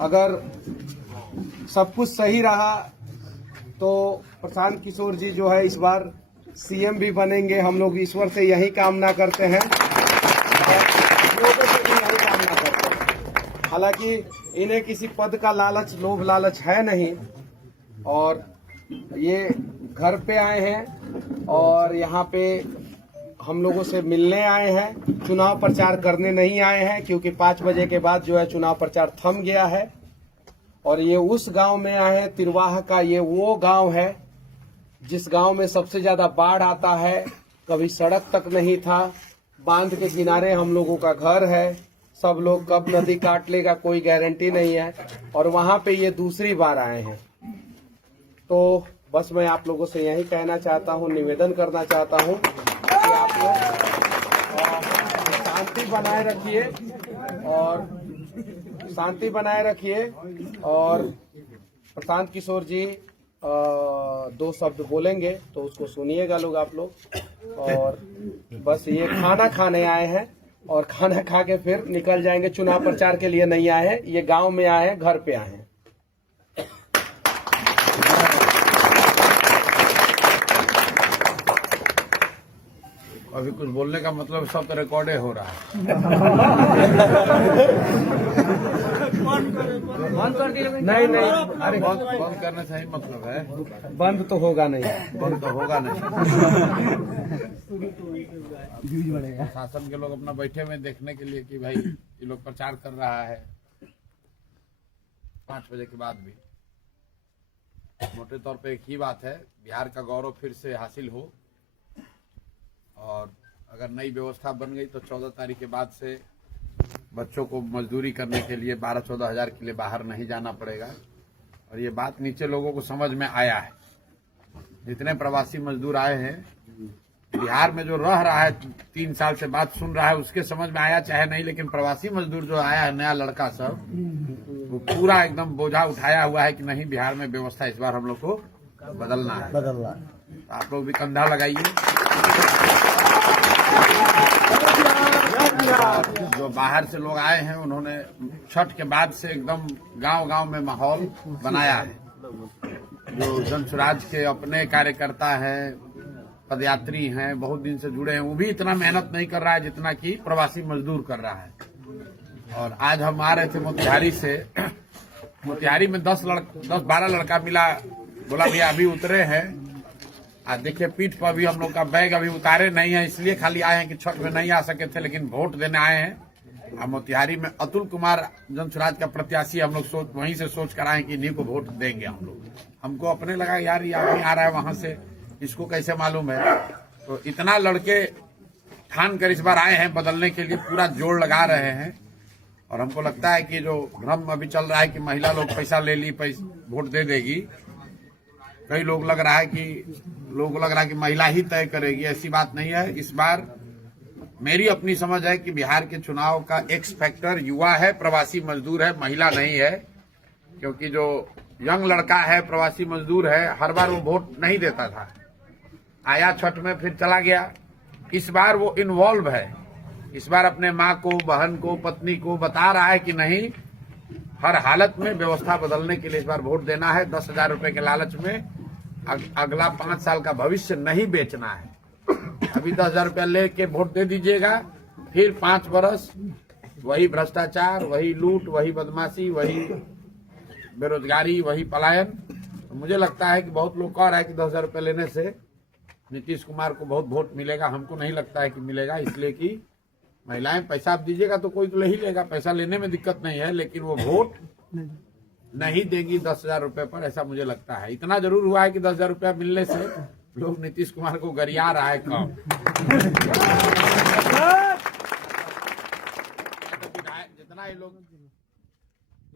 अगर सब कुछ सही रहा तो प्रशांत किशोर जी जो है इस बार सीएम भी बनेंगे। हम लोग ईश्वर से यही कामना करते हैं, लोगों से भी यही कामना करते हैं। हालांकि इन्हें किसी पद का लालच, लोभ लालच है नहीं, और ये घर पे आए हैं और यहाँ पे हम लोगों से मिलने आए हैं। चुनाव प्रचार करने नहीं आए हैं, क्योंकि 5 बजे के बाद जो है चुनाव प्रचार थम गया है। और ये उस गांव में आए हैं, तिरवाह का ये वो गांव है जिस गांव में सबसे ज्यादा बाढ़ आता है। कभी सड़क तक नहीं था, बांध के किनारे हम लोगों का घर है। सब लोग कब नदी काट लेगा कोई गारंटी नहीं है, और वहां पे ये दूसरी बार आए हैं। तो बस मैं आप लोगों से यही कहना चाहता हूं, निवेदन करना चाहता हूं कि आप लोग शांति बनाए रखिए, और शांति बनाए रखिए। और प्रशांत किशोर जी 2 शब्द बोलेंगे तो उसको सुनिएगा लोग, आप लोग। और बस ये खाना खाने आए हैं और खाना खा के फिर निकल जाएंगे। चुनाव प्रचार के लिए नहीं आए हैं, ये गांव में आए हैं, घर पे आए हैं। अभी कुछ बोलने का मतलब सब तो रिकॉर्डे हो रहा है। नहीं नहीं, अरे बंद करने से ही मतलब है, बंद तो होगा नहीं, बंद तो होगा नहीं। शासन के लोग अपना बैठे हुए देखने के लिए कि भाई ये लोग प्रचार कर रहा है 5 बजे के बाद भी। मोटे तौर पे एक ही बात है, बिहार का गौरव फिर से हासिल हो, और अगर नई व्यवस्था बन गई तो 14 तारीख के बाद से बच्चों को मजदूरी करने के लिए 12-14 हजार के लिए बाहर नहीं जाना पड़ेगा। और ये बात नीचे लोगों को समझ में आया है। जितने प्रवासी मजदूर आए हैं बिहार में, जो रह रहा है 3 साल से बात सुन रहा है, उसके समझ में आया चाहे नहीं, लेकिन प्रवासी मजदूर जो आया है नया लड़का सब, वो पूरा एकदम बोझा उठाया हुआ है कि नहीं, बिहार में व्यवस्था इस बार हम लोग को बदलना है। तो आप लोग भी कंधा लगाइए। जो बाहर से लोग आए हैं उन्होंने छठ के बाद से एकदम गांव-गांव में माहौल बनाया है। जो जन स्वराज के अपने कार्यकर्ता हैं, पदयात्री हैं, बहुत दिन से जुड़े हैं, वो भी इतना मेहनत नहीं कर रहा है जितना कि प्रवासी मजदूर कर रहा है। और आज हम आ रहे थे मोतिहारी से, मोतिहारी में 10-12 लड़का मिला, बोला भैया अभी उतरे हैं। देखिए पीठ पर भी हम लोग का बैग अभी उतारे नहीं है, इसलिए खाली आए हैं कि छठ में नहीं आ सके थे, लेकिन वोट देने आए हैं। मोतिहारी में अतुल कुमार जन स्वराज का प्रत्याशी हम लोग वहीं से सोच कर आए कि इन्हीं को वोट देंगे हम लोग। हमको अपने लगा यार ये आदमी आ रहा है वहां से, इसको कैसे मालूम है। तो इतना लड़के ठान कर इस बार आए हैं बदलने के लिए, पूरा जोर लगा रहे हैं। और हमको लगता है कि जो भ्रम अभी चल रहा है कि महिला लोग पैसा ले ली वोट दे देगी, कई लोग लग रहा है कि महिला ही तय करेगी, ऐसी बात नहीं है। इस बार मेरी अपनी समझ है कि बिहार के चुनाव का एक्स फैक्टर युवा है, प्रवासी मजदूर है, महिला नहीं है। क्योंकि जो यंग लड़का है, प्रवासी मजदूर है, हर बार वो वोट नहीं देता था, आया छठ में फिर चला गया। इस बार वो इन्वॉल्व है, इस बार अपने माँ को, बहन को, पत्नी को बता रहा है कि नहीं, हर हालत में व्यवस्था बदलने के लिए इस बार वोट देना है। 10,000 रुपए के लालच में अगला 5 साल का भविष्य नहीं बेचना है। अभी 10,000 रुपया लेके वोट दे दीजिएगा, फिर 5 बरस वही भ्रष्टाचार, वही लूट, वही बदमाशी, वही बेरोजगारी, वही पलायन। तो मुझे लगता है कि बहुत लोग कह रहा है कि 10,000 रुपये लेने से नीतीश कुमार को बहुत वोट मिलेगा। हमको नहीं लगता है कि मिलेगा, इसलिए कि महिलाएं पैसा आप दीजिएगा तो कोई तो ले ही लेगा, पैसा लेने में दिक्कत नहीं है, लेकिन वो वोट नहीं देगी 10,000 रुपए पर, ऐसा मुझे लगता है। इतना जरूर हुआ है कि 10,000 रुपया मिलने से लोग नीतीश कुमार को गरिया रहा है कम। जितना ये लोग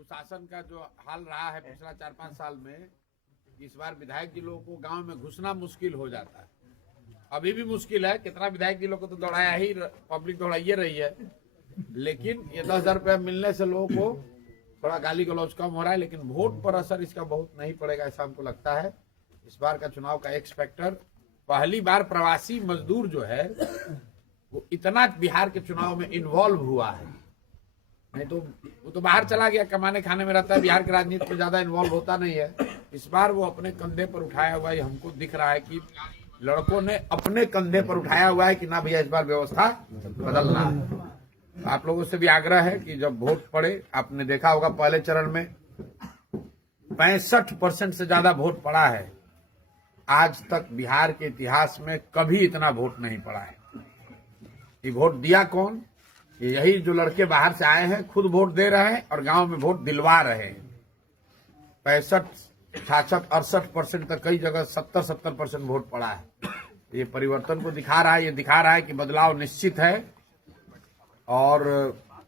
शासन का जो हाल रहा है पिछला 4-5 साल में, इस बार विधायक जी लोगों को गांव में घुसना मुश्किल हो जाता है। अभी भी मुश्किल है, कितना विधायक जी लोग को तो दौड़ाया ही, पब्लिक दौड़ाइए रही है, लेकिन ये 10,000 रुपया मिलने से लोगों को थोड़ा गाली गलौज कम हो रहा है। लेकिन वोट पर असर इसका बहुत नहीं पड़ेगा, ऐसा हमको लगता है। इस बार का चुनाव का एक्स फैक्टर, पहली बार प्रवासी मजदूर जो है वो इतना बिहार के चुनाव में इन्वॉल्व हुआ है। नहीं तो वो तो बाहर चला गया, कमाने खाने में रहता है, बिहार की राजनीति में ज्यादा इन्वॉल्व होता नहीं है। इस बार वो अपने कंधे पर उठाया हुआ है, हमको दिख रहा है कि लड़कों ने अपने कंधे पर उठाया हुआ है कि ना भैया इस बार व्यवस्था बदलना है। आप लोगों से भी आग्रह है कि जब वोट पड़े, आपने देखा होगा पहले चरण में 65% से ज्यादा वोट पड़ा है। आज तक बिहार के इतिहास में कभी इतना वोट नहीं पड़ा है। ये वोट दिया कौन? यही जो लड़के बाहर से आए हैं, खुद वोट दे रहे हैं और गांव में वोट दिलवा रहे हैं। 65, 66, 68% तक, कई जगह 70% वोट पड़ा है। ये परिवर्तन को दिखा रहा है, ये दिखा रहा है कि बदलाव निश्चित है और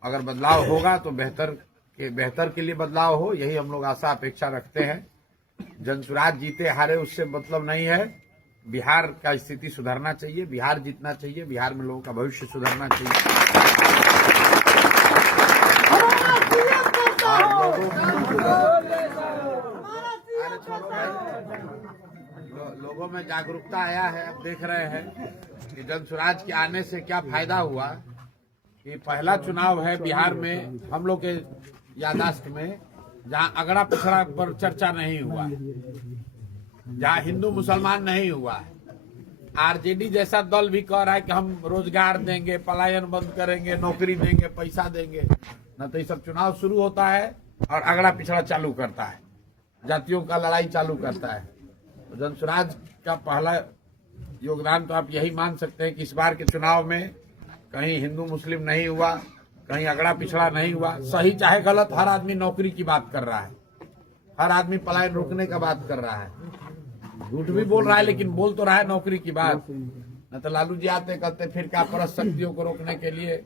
अगर बदलाव होगा तो बेहतर के लिए बदलाव हो, यही हम लोग आशा अपेक्षा रखते हैं। जनसुराज जीते हारे उससे मतलब नहीं है। बिहार का स्थिति सुधरना चाहिए, बिहार जीतना चाहिए, बिहार में लोगों का भविष्य सुधरना चाहिए। लोगों में जागरूकता आया है। अब देख रहे हैं कि जनसुराज के आने से क्या फायदा हुआ। कि पहला चुनाव है बिहार में हम लोग के यादाश्त में जहां अगड़ा पिछड़ा पर चर्चा नहीं हुआ, जहां हिंदू मुसलमान नहीं हुआ। आरजेडी जैसा दल भी कह रहा है कि हम रोजगार देंगे, पलायन बंद करेंगे, नौकरी देंगे, पैसा देंगे। न तो ये सब चुनाव शुरू होता है और अगड़ा पिछड़ा चालू करता है, जातियों का लड़ाई चालू करता है। तो जनसुराज का पहला योगदान तो आप यही मान सकते हैं कि इस बार के चुनाव में कहीं हिंदू मुस्लिम नहीं हुआ, कहीं अगड़ा पिछड़ा नहीं हुआ। सही चाहे गलत, हर आदमी नौकरी की बात कर रहा है, हर आदमी पलायन रोकने का बात कर रहा है। झूठ भी बोल रहा है लेकिन बोल तो रहा है नौकरी की बात। न तो लालू जी आते कहते फिर क्या परस शक्तियों को रोकने के लिए,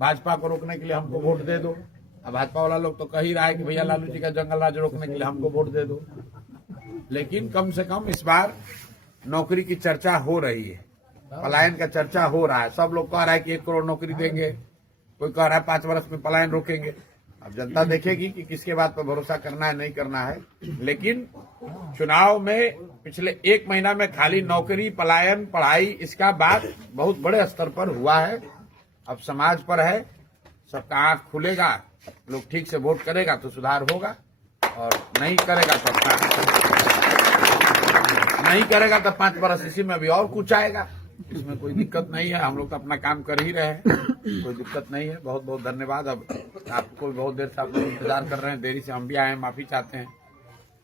भाजपा को रोकने के लिए हमको वोट दे दो। अब भाजपा वाला लोग तो कह ही रहा है कि भैया लालू जी का जंगल राज रोकने के लिए हमको वोट दे दो। लेकिन कम से कम इस बार नौकरी की चर्चा हो रही है, पलायन का चर्चा हो रहा है। सब लोग कह रहा है कि 1 करोड़ नौकरी देंगे, कोई कह रहा है 5 वर्ष में पलायन रोकेंगे। अब जनता देखेगी कि किसके बात पर भरोसा करना है, नहीं करना है। लेकिन चुनाव में पिछले 1 महीना में खाली नौकरी, पलायन, पढ़ाई, इसका बात बहुत बड़े स्तर पर हुआ है। अब समाज पर है, सबका आंख खुलेगा, लोग ठीक से वोट करेगा तो सुधार होगा, और नहीं करेगा तो 5 वर्ष इसी में भी और कुछ आएगा। इसमें कोई दिक्कत नहीं है, हम लोग तो अपना काम कर ही रहे हैं, कोई दिक्कत नहीं है। बहुत बहुत धन्यवाद। अब आपको बहुत देर से आप लोग इंतजार कर रहे हैं, देरी से हम भी आए हैं, माफी चाहते हैं।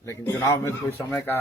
लेकिन चुनाव में कोई समय का